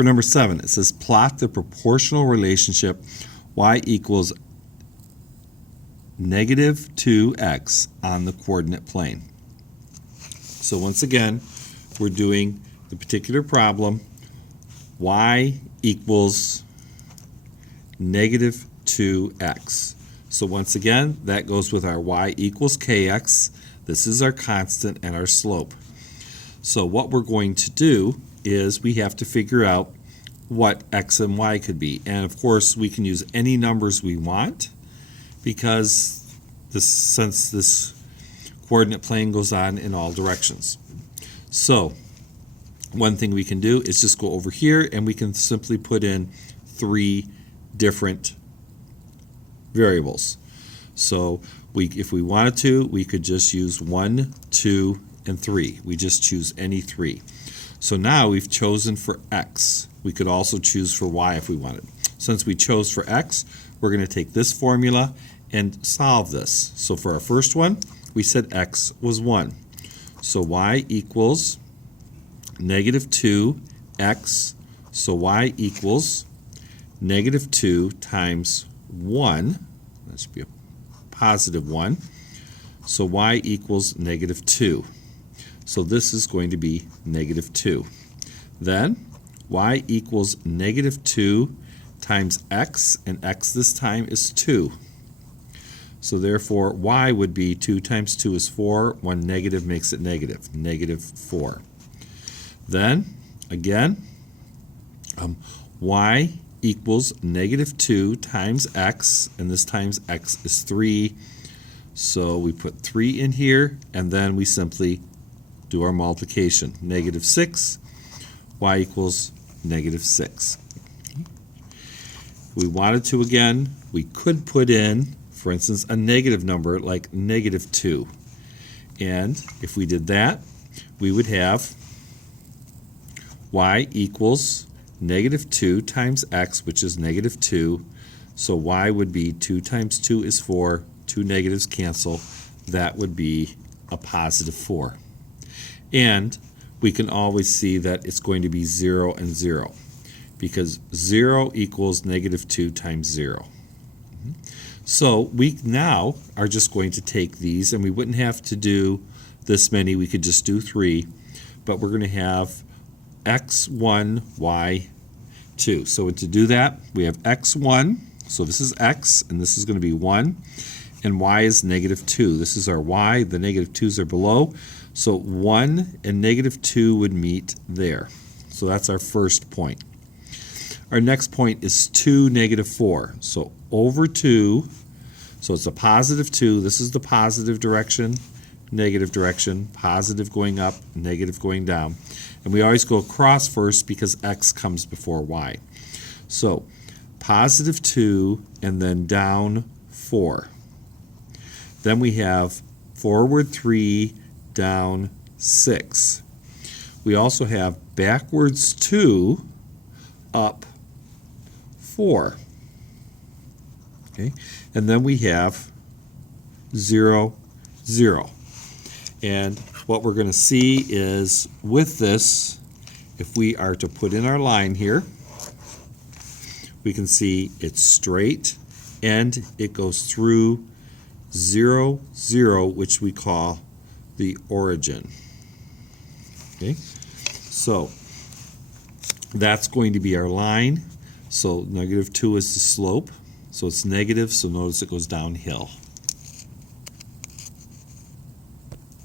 For number 7, it says plot the proportional relationship y equals negative 2x on the coordinate plane. So once again, we're doing the particular problem, y equals negative 2x. So once again, that goes with our y equals kx. This is our constant and our slope. So what we're going to do is we have to figure out what x and y could be. And of course, we can use any numbers we want because since this coordinate plane goes on in all directions. So one thing we can do is just go over here and we can simply put in 3 different variables. So if we wanted to, we could just use 1, 2, and 3. We just choose any 3. So now we've chosen for x. We could also choose for y if we wanted. Since we chose for x, we're going to take this formula and solve this. So for our first one, we said x was 1. So y equals negative 2x. So y equals negative 2 times 1. That should be a positive 1. So y equals negative 2. So this is going to be negative 2. Then y equals negative 2 times x, and x this time is 2. So therefore y would be 2 times 2 is 4. 1 negative makes it negative, negative 4. Then again, y equals negative 2 times x, and this times x is 3. So we put 3 in here, and then we simply do our multiplication. Negative 6, y equals negative 6. If we wanted to again, we could put in, for instance, a negative number like negative 2. And if we did that, we would have y equals negative 2 times x, which is negative 2. So y would be 2 times 2 is 4. 2 negatives cancel. That would be a positive 4. And we can always see that it's going to be 0 and 0 because 0 equals negative 2 times 0. So we now are just going to take these, and we wouldn't have to do this many. We could just do 3, but we're going to have x1, y2. So to do that, we have x1, so this is x, and this is going to be 1, and y is negative 2. This is our y. The negative 2's are below, so 1 and negative 2 would meet there. So that's our first point. Our next point is 2, negative 4. So over 2, so it's a positive 2. This is the positive direction, negative direction, positive going up, negative going down. And we always go across first because x comes before y. So positive 2 and then down 4. Then we have forward 3, down 6. We also have backwards 2, up 4. Okay, and then we have 0, 0. And what we're going to see is with this, if we are to put in our line here, we can see it's straight and it goes through 0, 0, which we call the origin. Okay, so that's going to be our line. So negative 2 is the slope. So it's negative, so notice it goes downhill.